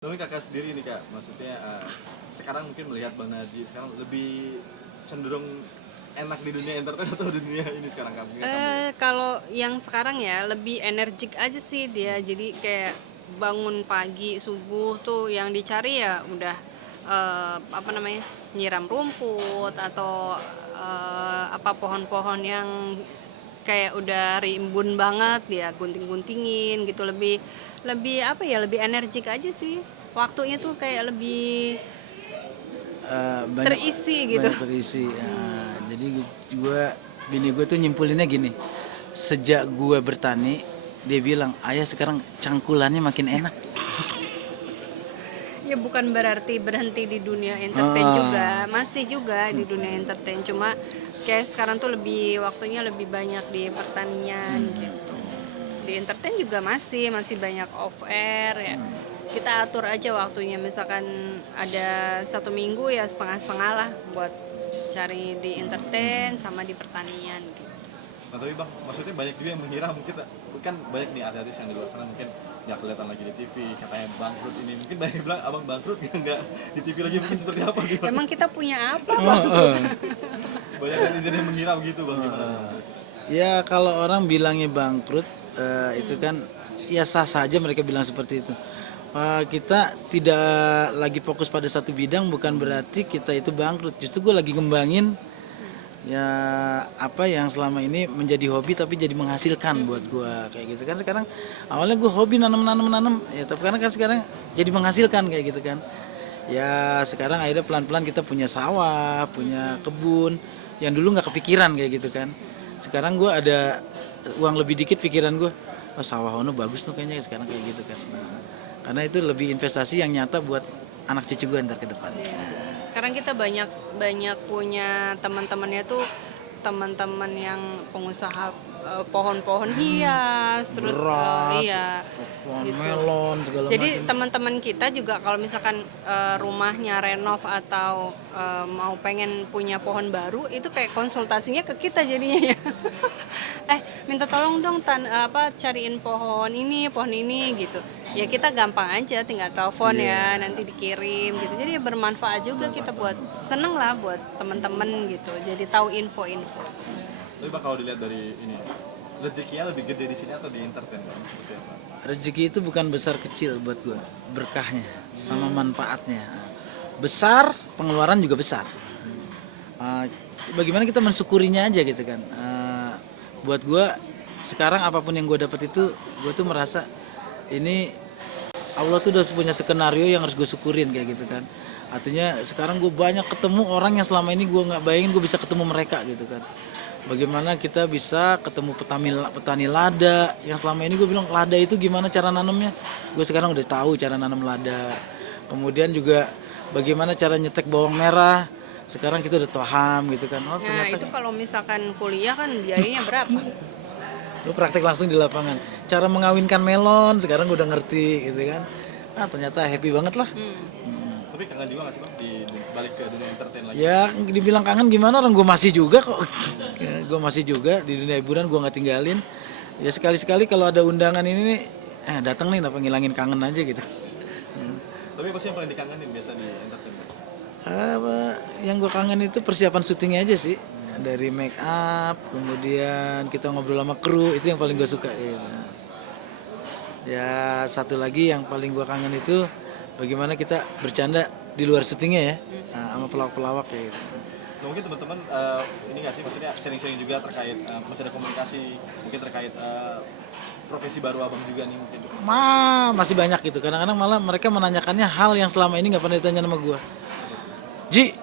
Tapi kakak sendiri nih kak, maksudnya sekarang mungkin melihat Bang Narji sekarang lebih cenderung enak di dunia entertain atau di dunia ini sekarang kak? Mungkin kamu Kalau yang sekarang ya lebih energik aja sih dia. Jadi kayak bangun pagi subuh tuh yang dicari ya udah apa namanya nyiram rumput atau apa pohon-pohon yang kayak udah rimbun banget dia gunting-guntingin gitu lebih lebih apa ya lebih energik aja sih waktunya tuh kayak lebih Banyak terisi gitu. banyak terisi. Jadi bini gue tuh nyimpulinnya gini, sejak gue bertani dia bilang ayah sekarang cangkulannya makin enak. Ya bukan berarti berhenti di dunia entertain juga, masih juga di dunia entertain. Cuma kayak sekarang tuh lebih waktunya lebih banyak di pertanian gitu. Di entertain juga masih banyak off air ya. Kita atur aja waktunya, misalkan ada 1 minggu ya setengah-setengah lah buat cari di entertain sama di pertanian gitu. nah tapi bang, maksudnya banyak juga yang mengira mungkin kan banyak nih artis yang di luar sana mungkin nggak kelihatan lagi di TV, katanya bangkrut ini, mungkin banyak yang bilang abang bangkrut nggak di TV lagi, mungkin seperti apa gitu. Emang kita punya apa bang? Banyak netizen yang mengira begitu bang, gimana bang? Ya kalau orang bilangnya bangkrut itu kan ya sah saja mereka bilang seperti itu. Kita tidak lagi fokus pada satu bidang bukan berarti kita itu bangkrut. Justru gue lagi ngembangin ya apa yang selama ini menjadi hobi tapi jadi menghasilkan buat gue kayak gitu kan. Sekarang awalnya gue hobi nanam ya tapi karena kan sekarang jadi menghasilkan kayak gitu kan. Ya sekarang akhirnya pelan-pelan kita punya sawah, punya kebun yang dulu nggak kepikiran kayak gitu kan. Sekarang gue ada uang lebih dikit, pikiran gue oh, sawah Ono bagus tuh kayaknya sekarang kayak gitu kan. Karena itu lebih investasi yang nyata buat anak cucu gue ntar ke depan. Sekarang kita banyak banyak punya teman-temannya tuh teman-teman yang pengusaha pohon-pohon hias terus Beras, iya pohon gitu. melon segala Jadi macam. teman-teman kita juga kalau misalkan rumahnya renov atau mau pengen punya pohon baru itu kayak konsultasinya ke kita jadinya ya. Minta tolong dong cariin pohon ini gitu. Ya kita gampang aja tinggal telepon ya nanti dikirim gitu. Jadi ya bermanfaat juga kita buat seneng lah buat teman-teman gitu. Jadi tahu info-info. Tapi bang kalau dilihat dari ini, rezekinya lebih gede di sini atau di entertain bang, seperti apa? Rezeki itu bukan besar kecil buat gue, berkahnya sama manfaatnya. Besar, pengeluaran juga besar. Bagaimana kita mensyukurinya aja gitu kan. Buat gue sekarang apapun yang gue dapat itu, gue tuh merasa ini Allah tuh udah punya skenario yang harus gue syukurin kayak gitu kan. Artinya sekarang gue banyak ketemu orang yang selama ini gue nggak bayangin gue bisa ketemu mereka gitu kan. Bagaimana kita bisa ketemu petani lada yang selama ini gue bilang lada itu gimana cara nanamnya. Gue sekarang udah tahu cara nanam lada. Kemudian juga bagaimana cara nyetek bawang merah. Sekarang kita udah paham gitu kan. Oh Nah ternyata itu kalau misalkan kuliah kan biayanya berapa? gue praktek langsung di lapangan. Cara mengawinkan melon sekarang gue udah ngerti gitu kan. Ternyata happy banget lah. Tapi kangen juga nggak sih bang di balik ke dunia entertain lagi? Ya dibilang kangen gimana orang gue masih juga kok. Gue masih juga di dunia hiburan gue nggak tinggalin. Ya sekali-sekali kalau ada undangan ini nih, datang nih apa ngilangin kangen aja gitu. Tapi apa sih yang paling dikangenin biasa di entertain bang? Yang gue kangen itu persiapan syutingnya aja sih. Dari make up, kemudian kita ngobrol sama kru, itu yang paling gue suka. Ya satu lagi yang paling gue kangen itu bagaimana kita bercanda di luar syutingnya ya, sama pelawak-pelawak gitu. Nah, mungkin teman-teman ini nggak sih, maksudnya sharing-sharing juga terkait masih ada komunikasi mungkin terkait profesi baru abang juga nih mungkin. Masih banyak gitu. Kadang-kadang malah mereka menanyakannya hal yang selama ini nggak pernah ditanya sama gue. Ji,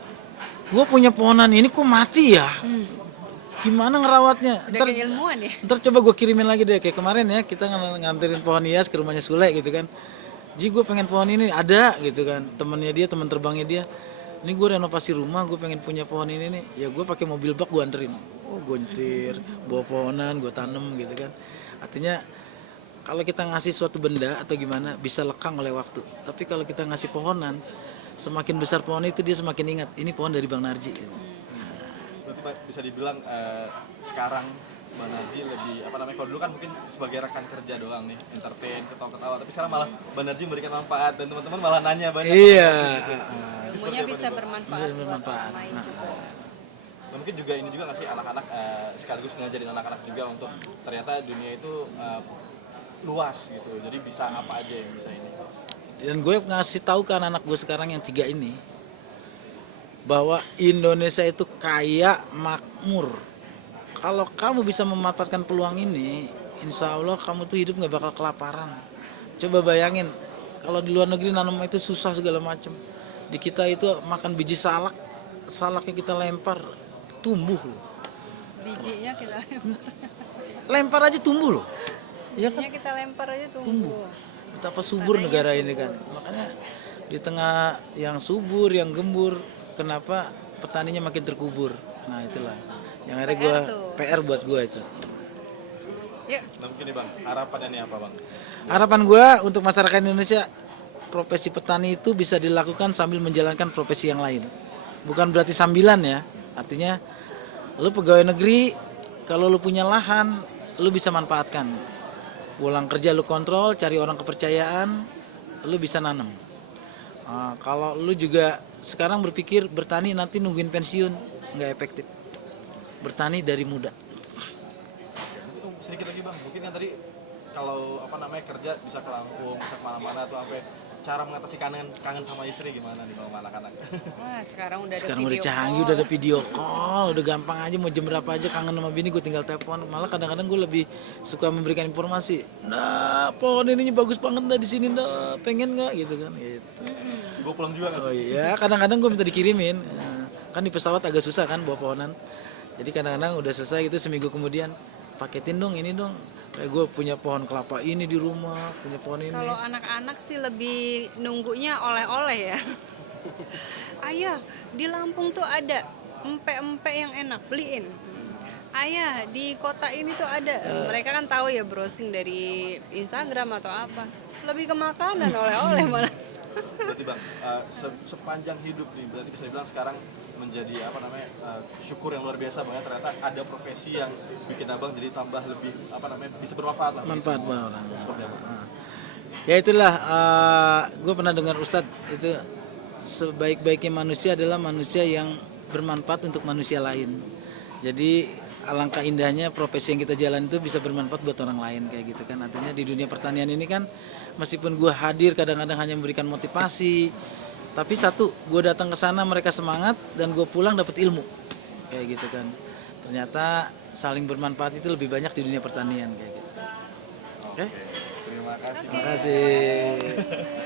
gue punya pohonan ini kok mati ya? Gimana ngerawatnya? Udah kayak ilmuwan ya. Ntar coba gue kirimin lagi deh. Kayak kemarin ya kita nganterin pohon hias ke rumahnya Sule gitu kan. Ji, gue pengen pohon ini ada gitu kan. Temennya dia, teman terbangnya dia. Ini gue renovasi rumah, gue pengen punya pohon ini nih. Ya gue pakai mobil bak gue anterin. Oh gue nyetir, bawa pohonan, gue tanem gitu kan. Artinya kalau kita ngasih suatu benda atau gimana bisa lekang oleh waktu. Tapi kalau kita ngasih pohonan, semakin besar pohon itu dia semakin ingat. Ini pohon dari Bang Narji. Berarti Pak, bisa dibilang sekarang Mbak Narji lebih apa namanya, kalau dulu kan mungkin sebagai rekan kerja doang nih, entertain, ketawa-ketawa, tapi sekarang malah Mbak Narji memberikan manfaat dan teman-teman malah nanya banyak. Iya. Ilmunya bisa bermanfaat buat Bermanfaat. orang lain juga. Nah, mungkin juga ini juga nggak sih anak-anak sekaligus ngajarin anak-anak juga untuk ternyata dunia itu luas gitu, jadi bisa apa aja yang bisa ini. Dan gue ngasih tahu ke anak-anak gue sekarang yang 3 ini bahwa Indonesia itu kaya, makmur. Kalau kamu bisa memanfaatkan peluang ini, insya Allah kamu tuh hidup nggak bakal kelaparan. Coba bayangin, kalau di luar negeri nanam itu susah segala macam. Di kita itu makan biji salak, salaknya kita lempar, tumbuh loh. Bijinya kita Lempar aja tumbuh loh. Ya kan? bijinya kita lempar aja tumbuh. Betapa subur negara ini kan. Makanya di tengah yang subur, yang gembur, kenapa petaninya makin terkubur? Nah itulah yang akhirnya gue PR buat gue itu. Yuk, Nah mungkin nih Bang, harapannya nih apa Bang? Harapan gue untuk masyarakat Indonesia, profesi petani itu bisa dilakukan sambil menjalankan profesi yang lain. Bukan berarti sambilan ya. Artinya lu pegawai negeri, kalau lu punya lahan, lu bisa manfaatkan. Pulang kerja lu kontrol, cari orang kepercayaan, lu bisa nanam. Kalau lu juga sekarang berpikir bertani nanti nungguin pensiun, nggak efektif. Bertani dari muda. Sedikit lagi Bang, mungkin kan tadi kalau apa namanya kerja bisa ke Lampung, bisa kemana-mana tuh sampai cara mengatasi kangen sama istri gimana nih Bang sama anak-anak? wah sekarang udah ada Sekarang udah video canggih, call. udah ada video call, udah gampang aja mau jam berapa aja kangen sama bini gue tinggal telepon. Malah kadang-kadang gue lebih suka memberikan informasi. Nah, pohon ininya bagus banget dah di sini dah, pengen nggak gitu kan? Gitu. Gue pulang juga nggak Oh sih? iya, kadang-kadang gue minta dikirimin. Kan di pesawat agak susah kan bawa pohonan. Jadi kadang-kadang udah selesai gitu seminggu kemudian paketin dong ini dong. Kayak gue punya pohon kelapa ini di rumah, punya pohon ini. Kalau anak-anak sih lebih nunggunya oleh-oleh ya. Ayah, di Lampung tuh ada empek-empek yang enak, beliin. Ayah, di kota ini tuh ada. Mereka kan tahu ya browsing dari Instagram atau apa. Lebih ke makanan oleh-oleh malah. Berarti Bang, sepanjang hidup nih, berarti bisa dibilang sekarang menjadi apa namanya syukur yang luar biasa Bang ya, ternyata ada profesi yang bikin Abang jadi tambah lebih apa namanya bisa bermanfaat lah. Manfaat bagi semua. buat orang. Seperti apa? Ya itulah, gue pernah dengar Ustadz itu sebaik-baiknya manusia adalah manusia yang bermanfaat untuk manusia lain. Jadi alangkah indahnya profesi yang kita jalan itu bisa bermanfaat buat orang lain kayak gitu kan. Artinya di dunia pertanian ini kan meskipun gue hadir kadang-kadang hanya memberikan motivasi, tapi satu gue datang ke sana mereka semangat dan gue pulang dapat ilmu kayak gitu kan. Ternyata saling bermanfaat itu lebih banyak di dunia pertanian kayak gitu. Oke? Terima kasih. Terima kasih.